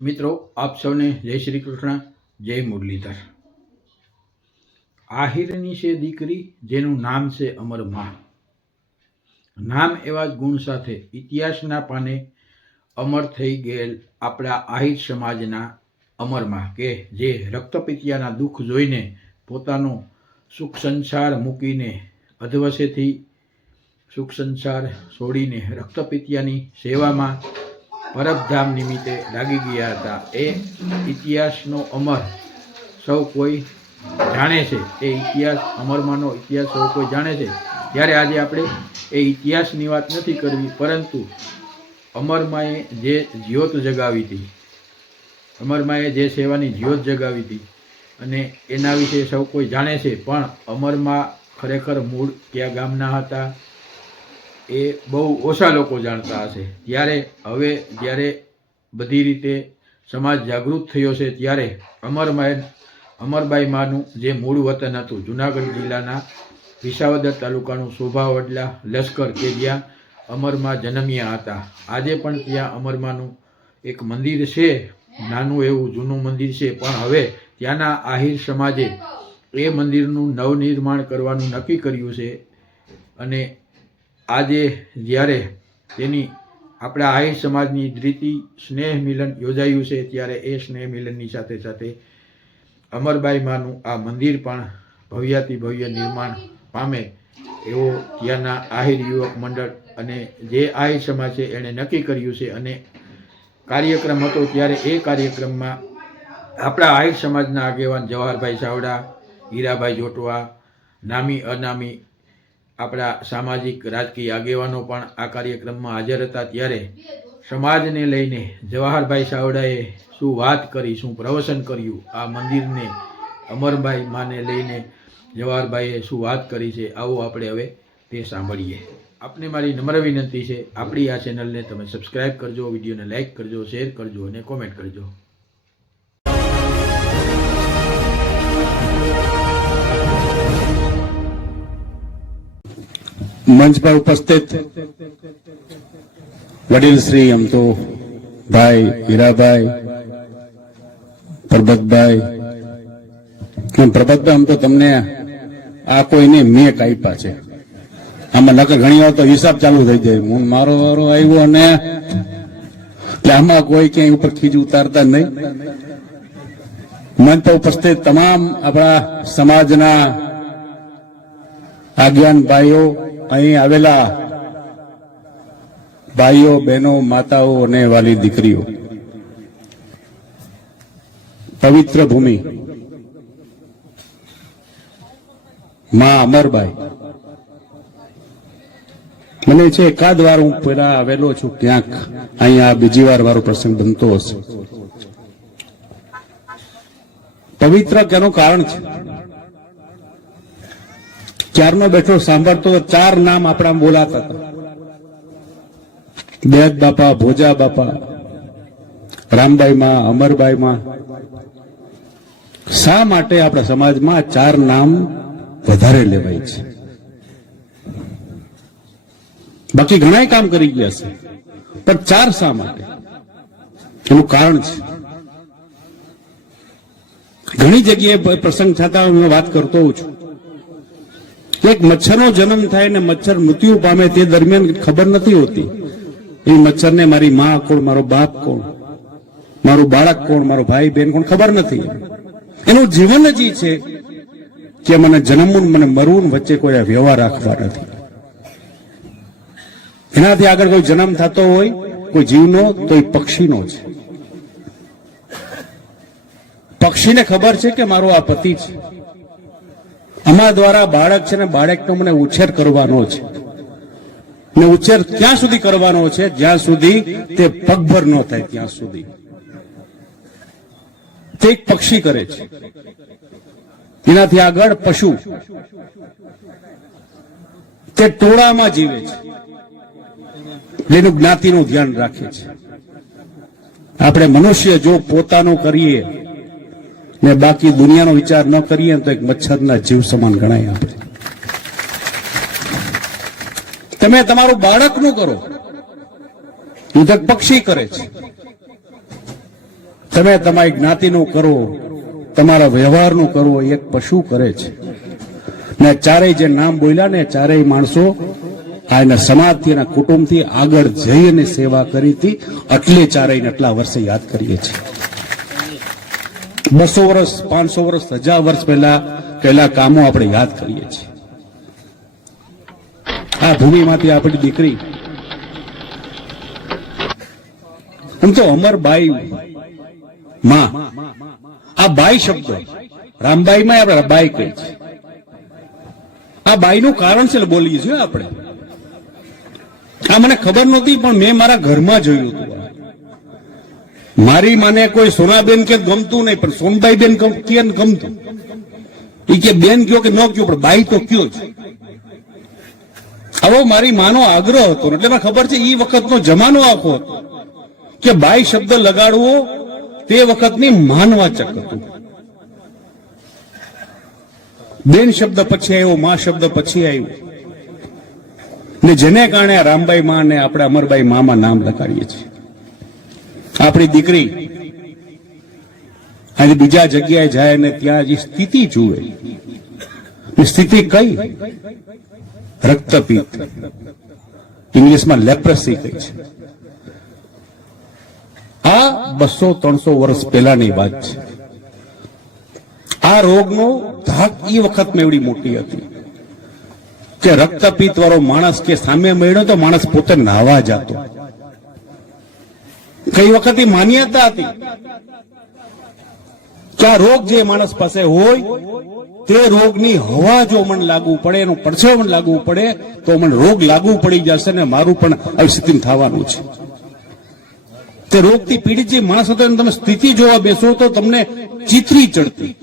મિત્રો, આપ સૌને જય શ્રી કૃષ્ણ, જય મુરલીધર. આહિરની છે દીકરી, જેનું નામ છે અમરમાં નામ એવા જ ગુણ સાથે ઇતિહાસના પાને અમર થઈ ગયેલ આપણા આહિર સમાજના અમરમાં, કે જે રક્તપિતિયાના દુઃખ જોઈને પોતાનો સુખ સંસાર મૂકીને અધવશેથી સુખ સંસાર છોડીને રક્તપિતિયાની સેવામાં પરબધામ નિમિત્તે લાગી ગયા હતા. એ ઇતિહાસનો અમર સૌ કોઈ જાણે છે. એ ઇતિહાસ, અમરમાંનો ઇતિહાસ સૌ કોઈ જાણે છે. ત્યારે આજે આપણે એ ઇતિહાસની વાત નથી કરવી, પરંતુ અમરમાએ જે જ્યોત જગાવી હતી, અમરમાએ જે સેવાની જ્યોત જગાવી હતી, અને એના વિશે સૌ કોઈ જાણે છે, પણ અમરમાં ખરેખર મૂળ કયા ગામના હતા એ બહુ ઓછા લોકો જાણતા હશે. ત્યારે હવે જ્યારે બધી રીતે સમાજ જાગૃત થયો છે, ત્યારે અમરબાઈ અમરબાઈ માનું જે મૂળ વતન હતું, જુનાગઢ જિલ્લાના વિસાવદર તાલુકાનું શોભા વડલા લશ્કર કે જ્યાં અમરમાં જન્મ્યા હતા. આજે પણ ત્યાં અમરમાનું એક મંદિર છે, નાનું એવું જૂનું મંદિર છે, પણ હવે ત્યાંના આહિર સમાજે એ મંદિરનું નવનિર્માણ કરવાનું નક્કી કર્યું છે અને આજે જ્યારે તેની આપણા આહિર સમાજની ધ્રિતિ સ્નેહ મિલન યોજાયું છે, ત્યારે એ સ્નેહ મિલનની સાથે સાથે અમરબાઈ માનું આ મંદિર પણ ભવ્યાતિ ભવ્ય નિર્માણ પામે એવો ત્યાંના આહિર યુવક મંડળ અને જે આહિર સમાજ છે, એણે નક્કી કર્યું છે અને કાર્યક્રમ હતો ત્યારે એ કાર્યક્રમમાં આપણા આહિર સમાજના આગેવાન જવાહરભાઈ ચાવડા, હીરાભાઈ જોટવા, નામી અનામી આપણા સામાજિક રાજકીય આગેવાનો પણ આ કાર્યક્રમમાં હાજર હતા ત્યારે સમાજને લઈને જવાહરભાઈ ચાવડાએ શું વાત કરી, શું પ્રવચન કર્યું? આ મંદિરને અમરભાઈ માને લઈને જવાહરભાઈએ શું વાત કરી છે? આવું આપણે હવે તે સાંભળીએ. આપને મારી નમ્ર વિનંતી છે, આપણી આ ચેનલને તમે સબસ્ક્રાઈબ કરજો, વિડીયોને લાઇક કરજો શેર કરજો અને કોમેન્ટ કરજો. મંચ પર ઉપસ્થિત વડીલ શ્રી આમ તો ભાઈ, હીરાભાઈ પ્રબતભાઈ પ્રબતભાઈ આમ તો તમને આ કોઈને મેક આપ્યા છે. આમાં નકર ઘણી વાર તો હિસાબ ચાલુ થઈ જાય. હું મારો વારો આવ્યો અને એટલે આમાં કોઈ ક્યાંય ઉપર ખીજ ઉતારતા નહીં. મંચ ઉપસ્થિત તમામ આપણા સમાજના આગેવાન ભાઈઓ અહીં આવેલા ભાઈઓ, બહેનો, માતાઓ અને વાલી દીકરીઓ. પવિત્ર ભૂમિ. માં અમરબાઈ મને છે એકાદ વાર હું પેલા આવેલો છું ક્યાંક. અહીંયા બીજી વાર મારો પ્રસંગ બનતો હશે. પવિત્ર કેનું કારણ છે? ચારનો બેઠો સાંભળતો ચાર નામ આપણા બોલાતા હતા. બેદ બાપા, ભોજા બાપા રામબાઈમાં અમરબાઈમાં શા માટે આપણા સમાજમાં ચાર નામ વધારે લેવાય છે? બાકી ઘણા કામ કરી ગયા છે, પણ ચાર શા માટે? એનું કારણ છે. ઘણી જગ્યાએ પ્રસંગ થતા હું વાત કરતો હોઉં છું. એક મચ્છરનો જન્મ થાય ને મચ્છર મૃત્યુ પામે તે દરમિયાન ખબર નથી હોતી. એ મચ્છરને મારી માં કોણ, મારો બાપ કોણ, મારું બાળક કોણ, મારો ભાઈ બહેન કોણ, ખબર નથી. એનું જીવન જ છે કે મને જન્મવું મને મરવું વચ્ચે કોઈ વ્યવહાર રાખવા નથી. એનાથી આગળ કોઈ જન્મ થતો હોય, કોઈ જીવનો, તો એ પક્ષીનો છે. પક્ષીને ખબર છે કે મારો આ પતિ છે. અમારા દ્વારા બાળક છે ને બાળકનો મને ઉછેર કરવાનો છે. ને ઉછેર ત્યાં સુધી કરવાનો છે, જ્યાં સુધી તે પગભર ન થાય ત્યાં સુધી. તે એક પક્ષી કરે છે. એનાથી આગળ પશુ. તે ટોળામાં જીવે છે. જેનું જ્ઞાતિનું ધ્યાન રાખે છે. આપણે મનુષ્ય જો પોતાનું કરીએ ને બાકી દુનિયાનો વિચાર ન કરીએ તો એક મચ્છરના જીવ સમાન ગણાય આપણે. તમે તમારું બાળકનું કરો. યુદ્ધક પક્ષી કરે છે. તમે તમારી જ્ઞાતિનું કરો. તમારા વ્યવહારનું કરવો એક પશુ કરે છે. ને ચારેય જે નામ બોલ્યા ને ચારેય માણસો આ એના સમાજથી એના કુટુંબથી આગળ જઈ અને સેવા કરી હતી. એટલે ચારેય આટલા વર્ષે યાદ કરીએ છીએ. બસો વર્ષ, પાંચસો વર્ષ, હજાર વર્ષ પહેલા કહેલા કામો આપણે યાદ કરીએ છીએ. આ ભૂમિમાંથી આપણી દીકરી. આમ તો અમરબાઈ માં. આ બાઈ શબ્દ રામબાઈમાં આપણે બાઈ કહે છે. આ બાઈનું કારણ છે, બોલીએ છીએ આપણે. આ મને ખબર નહોતી, પણ મેં મારા ઘરમાં જોયું હતું. મારી માને કોઈ સોનાબેન કે ગમતું નહીં, પણ સોનબાઈ બેન કે ગમતું. એ કે બેન કયો કે ન કયો, પણ બાઈ તો કયો જ. આવો મારી માનો આગ્રહ હતો એટલે મને ખબર છે એ વખતનો જમાનો આખો હતો કે બાઈ શબ્દ લગાડવો તે વખતની માનવાચક હતું. બેન શબ્દ પછી આવ્યો, માં શબ્દ પછી આવ્યો. ને જેને કારણે રામબાઈ માં ને આપણે અમરબાઈ મામાં નામ લગાડીએ છીએ. આપણી દીકરી અને બીજા જગ્યાએ જાય ને ત્યાં જે સ્થિતિ જુએ. એ સ્થિતિ કઈ? રક્તપિત ઇંગ્લિશમાં લેપ્રસી કહે છે. આ બસો ત્રણસો વર્ષ પહેલાની વાત છે. આ રોગનો ધાક એ વખત એવડી મોટી હતી. કે રક્તપીત વાળો માણસ કે સામે મળ્યો તો માણસ પોતે નાવા જતો. કઈ વખત માન્યતા હતી? કે રોગ જે માણસ પાસે હોય, તે રોગની હવા જો મને લાગુ પડે, એનું પડછાવ મને લાગુ પડે, તો મને રોગ લાગુ પડી જશે ને મારું પણ આવી થવાનું છે. તે રોગથી પીડિત જે માણસ હતો તમે સ્થિતિ જોવા બેસો તો તમને ચીતરી ચડતી.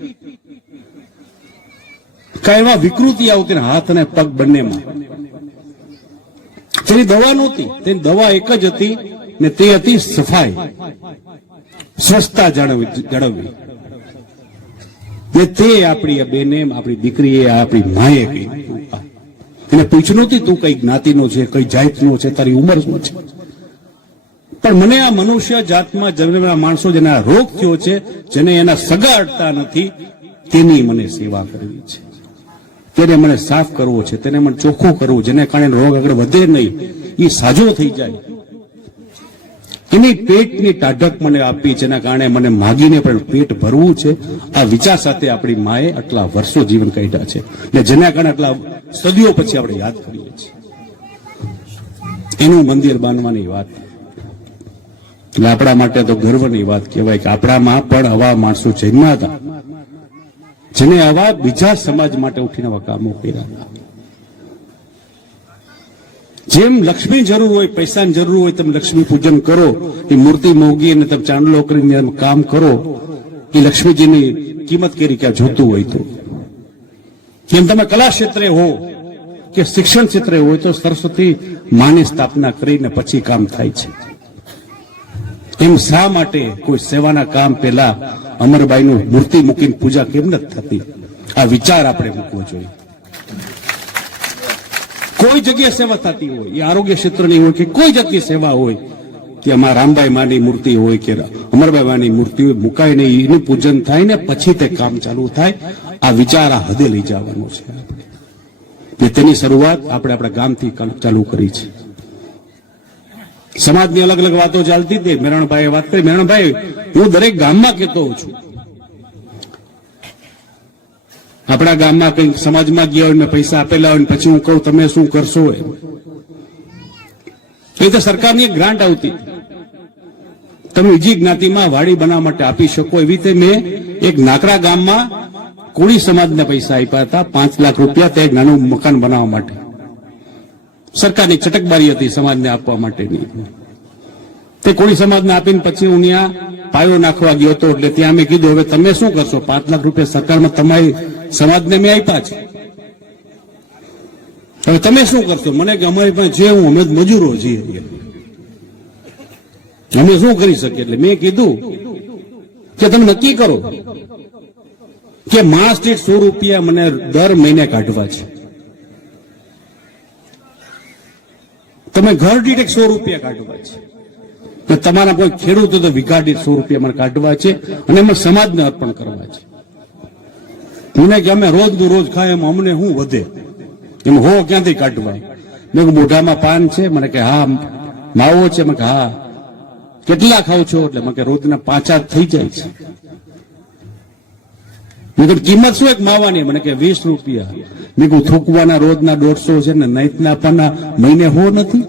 કાંઈ એમાં વિકૃતિ આવતી હાથ અને પગ બંનેમાં. તેની દવા નહોતી, તેની દવા એક જ હતી ને તે હતી સફાઈ. સ્વચ્છતા જાળવવી ને તે આપણી આ બેને, આપણી દીકરીએ આપણી માએ કહી. એને પૂછ્યું નહોતી, તું કઈ જ્ઞાતિનો છે, કઈ જાતનો છે, તારી ઉંમર શું છે? પણ મને આ મનુષ્ય જાતમાં જન્મેલા માણસો જેના રોગ થયો છે, જેને એના સગા અડતા નથી, તેની મને સેવા કરવી છે. તેને મને સાફ કરવો છે, તેને મને ચોખ્ખું કરવું જેને કારણે રોગ આગળ વધે નહીં એ સાજો થઈ જાય. એની પેટની ટાઢક મને આપી, જેના કારણે મને માગીને પણ પેટ ભરવું છે. આ વિચાર સાથે આપણી માએ આટલા વર્ષો જીવન કાઢ્યા છે. ને જેના કારણે આટલા સદીઓ પછી આપણે યાદ કરીએ છીએ. એનું મંદિર બાંધવાની વાત. એટલે આપણા માટે તો ગર્વની વાત કહેવાય કે આપણામાં પણ આવા માણસો જન્મ્યા હતા. જેને આવા બીજા સમાજ માટે ઉઠીને આવા કામો કર્યા હતા. જેમ લક્ષ્મી જરૂર હોય, પૈસાની જરૂર હોય, તમે લક્ષ્મી પૂજન કરો, એ મૂર્તિ મોગી અને તમે ચાંદલો કરીને કામ કરો, એ લક્ષ્મીજીની કિંમત કેરી ક્યાં જોતું હોય તો? જેમ તમે કલા ક્ષેત્રે હો કે શિક્ષણ ક્ષેત્રે હોય તો સરસ્વતી માની સ્થાપના કરીને પછી કામ થાય છે. એમ શા માટે કોઈ સેવાના કામ પહેલા અમરબાઈનું મૂર્તિ મૂકીને પૂજા કેમ નથી થતી? આ વિચાર આપણે મૂકવો જોઈએ. કોઈ જગ્યાએ સેવા થતી હોય, એ આરોગ્ય ક્ષેત્રની હોય કે કોઈ જાતની સેવા હોય તેમાં રામબાઈ માની મૂર્તિ હોય કે અમરભાઈ માની મૂર્તિ હોય મુકાય ને એનું પૂજન થાય ને પછી તે કામ ચાલુ થાય, આ વિચાર આ હદે લઈ જવાનો છે. કે તેની શરૂઆત આપણે આપણા ગામથી ચાલુ કરી છે. સમાજની અલગ અલગ વાતો ચાલતી હતી. મેરણભાઈએ વાત કરી, મેરણભાઈ, હું દરેક ગામમાં કહેતો છું આપણા ગામમાં કંઈક સમાજમાં ગયા હોય મેં પૈસા આપેલા હોય પછી હું કહું, તમે શું કરશો એ તો સરકારની એક ગ્રાન્ટ આવતી. તમે બીજી જ્ઞાતિમાં વાડી બનાવવા માટે આપી શકો. એવી રીતે મેં એક નાકરા ગામમાં કોળી સમાજને પૈસા આપ્યા હતા, પાંચ લાખ રૂપિયા તે નાનું મકાન બનાવવા માટે. સરકારની ચટકબારી હતી સમાજને આપવા માટેની. તે કોળી સમાજને આપીને પછી હું ત્યાં પાયો નાખવા ગયો હતો. એટલે ત્યાં મેં કીધું, હવે તમે શું કરશો? પાંચ લાખ રૂપિયા સરકારમાં તમારી સમાજને મેં આપ્યા છે. હવે તમે શું કરશો? મને કે અમારી પાસે છે હું, અમે મજૂરો છીએ અમે શું કરી શકીએ? એટલે મેં કીધું કે તમે નક્કી કરો કે માણસ દીઠ સો રૂપિયા મને દર મહિને કાઢવા છે. તમે ઘર દીઠ એક સો રૂપિયા કાઢવા છે. તમારા કોઈ ખેડૂત તો વિઘાડી સો રૂપિયા મને કાઢવા છે અને એમાં સમાજને અર્પણ કરવા છે. મને કે અમે રોજનું રોજ ખાય એમ અમને શું વધે? એમ હો ક્યાંથી કાઢવા મેં મોઢામાં પાન છે? મને કે, હા, માવો છે. મને કે, હા. કેટલા ખાવ છો? એટલે મને કે, રોજના પાંચ થઈ જાય છે. મેં કીધું, કિંમત શું એક માવાની? મને કે, વીસ રૂપિયા. મેં કહું થૂકવાના રોજના દોઢસો છે ને નાઈટના આપવાના મહિને હો નથી?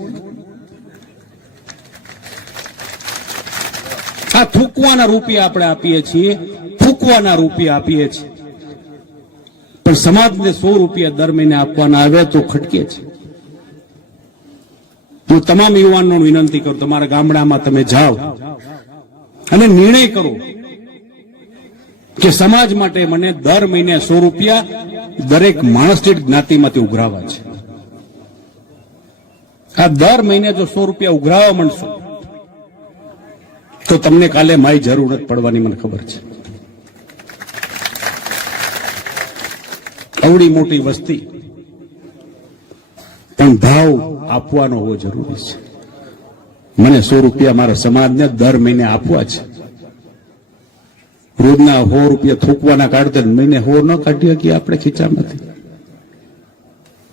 આ થૂકવાના રૂપિયા આપણે આપીએ છીએ. થૂકવાના રૂપિયા આપીએ છીએ. પણ સમાજને સો રૂપિયા દર મહિને આપવાના આવે તો ખટકે છે. હું તમામ યુવાનોને વિનંતી કરું, તમારા ગામડામાં તમે જાઓ અને નિર્ણય કરો કે સમાજ માટે મને દર મહિને સો રૂપિયા દરેક માણસ દીઠ જ્ઞાતિમાંથી ઉઘરાવા છે. આ દર મહિને જો સો રૂપિયા ઉઘરાવા માંડશો, તો તમને કાલે મારી જરૂરત પડવાની મને ખબર છે. અવડી મોટી વસ્તી. પણ ભાવ આપવાનો હોવો જરૂરી છે. મને સો રૂપિયા મારા સમાજને દર મહિને આપવા છે. રોજના સો રૂપિયા થૂકવાના કાઢતે મહિને હો ન કાઢી શકીએ આપણે ખીચામાંથી.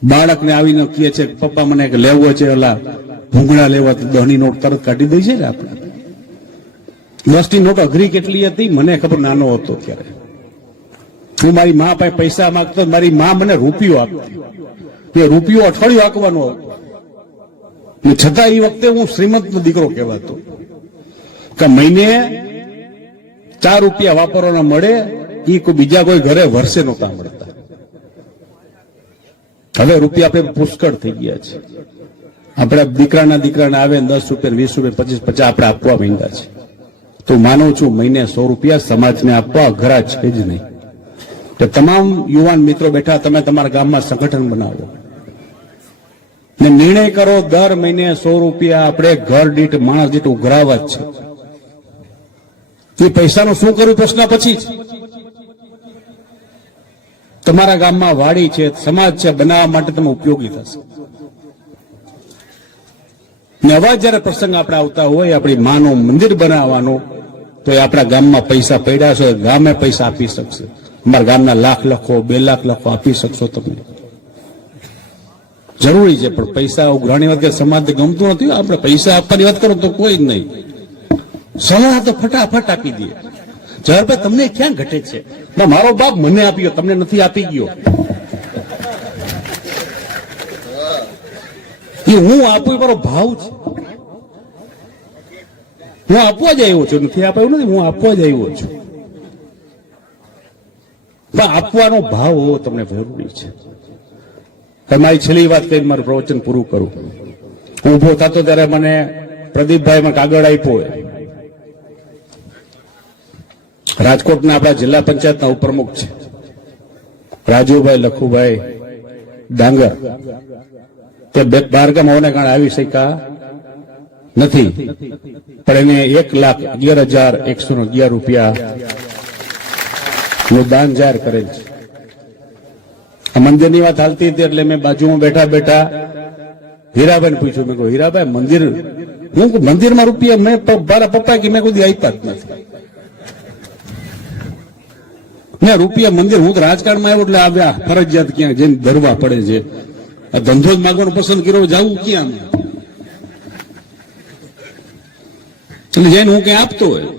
બાળકને આવીને કહે છે કે, પપ્પા, મને લેવો છે ઓલા ભૂંગળા લેવા તો દહની નોટ તરત કાઢી દઈ છે ને આપણે. દસની નોટ અઘરી કેટલી હતી? મને ખબર નાનો હતો ત્યારે. હું મારી મા પાસે પૈસા માંગતો મારી મા મને રૂપિયો આપતી એ રૂપિયો અઠવાડિયું આંકવાનો ને છતાં એ વખતે હું શ્રીમંતનો દીકરો કહેવાતો. કે મહિને ચાર રૂપિયા વાપરવાના મળે એ કોઈ બીજા કોઈ ઘરે વર્ષે નહોતા મળતા હવે રૂપિયા આપણે પુષ્કળ થઈ ગયા છે. આપણે દીકરાના દીકરાને આવે દસ રૂપિયા વીસ રૂપિયા પચીસ, પચાસ આપણે આપવા માંગ્યા છે. તો માનું છું મહિને સો રૂપિયા સમાજને આપવા ઘરા છે જ નહીં. તો તમામ યુવાન મિત્રો બેઠા તમે તમારા ગામમાં સંગઠન બનાવો. ને નિર્ણય કરો, દર મહિને સો રૂપિયા આપણે ઘર દીઠ માણસ દીઠ ઉઘરાવા જ છે. એ પૈસાનું શું કર્યું પ્રશ્ન પછી? તમારા ગામમાં વાડી છે, સમાજ છે, બનાવવા માટે તમે ઉપયોગી થશે. ને અવાજ જયારે પ્રસંગ આપણે આવતા હોય, આપણી માનું મંદિર બનાવવાનું, તો એ આપણા ગામમાં પૈસા પડ્યા છે, ગામે પૈસા આપી શકશે. અમારા ગામના લાખ લખો, બે લાખ લખો, આપી શકશો તમે. જરૂરી છે, પણ પૈસા ઉઘરાણી વાત કે સમાજ ગમતું નથી. આપણે પૈસા આપવાની વાત કરો તો કોઈ જ નહીં. સલાહ તો ફટાફટ આપી દે. જવાહરભાઈ તમને ક્યાં ઘટે છે? મારો બાપ મને આપ્યો, તમને નથી આપી ગયો. એ હું આપું મારો ભાવ છે. હું આપવા જ આવ્યો છું. નથી આપ્યું નથી, હું આપવા જ આવ્યો છું. પણ આપવાનો ભાવ હોવો તમને જરૂરી છે. તમારી છેલ્લી વાત કહી મારું પ્રવચન પૂરું કરું. હું ઊભો થતો ત્યારે મને પ્રદીપભાઈ કાગળ આપ્યો રાજકોટના આપણા જિલ્લા પંચાયતના ઉપપ્રમુખ છે. રાજુભાઈ લખુભાઈ ડાંગર. તે બહારગામ હોવાને કારણે આવી શક્યા નથી. પણ એને એક લાખ અગિયાર હજાર એકસો અગિયાર રૂપિયા નું દાન જાહેર કરેલ છે. આ મંદિરની વાત હાલતી હતી એટલે મેં બાજુમાં બેઠા બેઠા હીરાભાઈ પૂછ્યું. મેં કહ્યું હીરાભાઈ મંદિર, હું મંદિરમાં રૂપિયા મેં મારા પપ્પા કે મેં કોઈ આપ્યા જ નથી. મેં રૂપિયા મંદિર, હું રાજકારણમાં આવ્યો એટલે આવ્યા ફરજિયાત ક્યાં જઈને ધરવા પડે છે. આ ધંધો જ માગવાનું પસંદ કર્યો જવું ક્યાં એટલે જઈને હું કઈ આપતો હોય.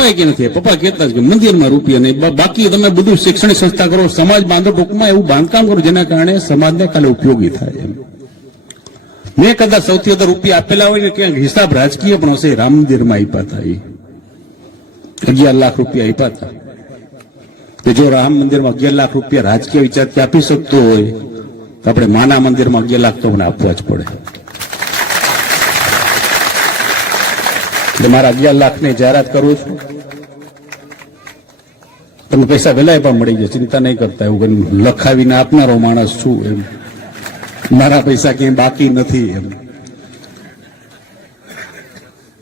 પપ્પા કે નથી પપ્પા કહેતા કે મંદિરમાં રૂપિયા નહીં બાકી તમે બધું શૈક્ષણિક સંસ્થા કરો, સમાજ બાંધો, ટૂંકમાં એવું બાંધકામ કરો, જેના કારણે સમાજને કાલે ઉપયોગી થાય એમ. મેં કદાચ સૌથી વધારે રૂપિયા આપેલા હોય ને ક્યાંક હિસાબ રાજકીય પણ હશે, રામ મંદિરમાં આપ્યા હતા એ. અગિયાર લાખ રૂપિયા આપ્યા હતા કે જો રામ મંદિરમાં અગિયાર લાખ રૂપિયા રાજકીય વિચારથી આપી શકતો હોય, તો આપણે માના મંદિરમાં અગિયાર લાખ તો આપવા જ પડે. એટલે મારા અગિયાર લાખની જાહેરાત કરું છું. તમને પૈસા વહેલાય પણ મળી જાય ચિંતા નહીં કરતા, એવું કંઈ લખાવીને આપનારો માણસ છું એમ. મારા પૈસા ક્યાંય બાકી નથી એમ.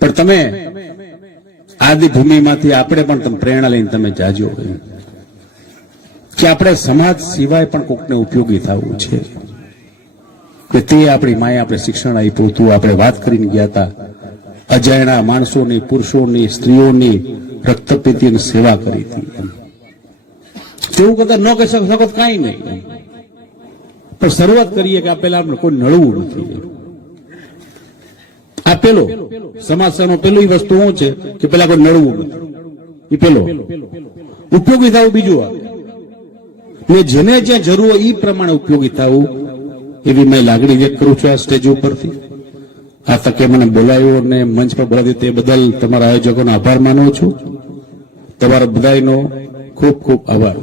પણ તમે આદિભૂમિમાંથી આપણે પણ તમે પ્રેરણા લઈને તમે જાજો. કે આપણે સમાજ સિવાય પણ કોકને ઉપયોગી થવું છે. કે તે આપણી માએ આપણે શિક્ષણ આપ્યું હતું આપણે વાત કરીને ગયા હતા. અજાણ્યા માણસોની, પુરુષોની, સ્ત્રીઓની રક્તપીતિની સેવા કરી હતી તેવું કરતા ન કહી શકો કઈ નહીં પણ શરૂઆત કરીએ કે આપેલા કોઈ નળવું નથી આ પેલો સમાજનો પેલું વસ્તુ શું છે કે પેલા કોઈ નડવું નથી. એ પેલો. ઉપયોગી થવું બીજું આ. ને જેને જ્યાં જરૂર હોય એ પ્રમાણે ઉપયોગી થવું, એવી મેં લાગણી વ્યક્ત કરું છું આ સ્ટેજ ઉપરથી. આ તકે મને બોલાવ્યો અને મંચ પર બોલાવ્યો તે બદલ તમારા આયોજકોનો આભાર માનું છું. તમારા બધાનો ખૂબ ખૂબ આભાર.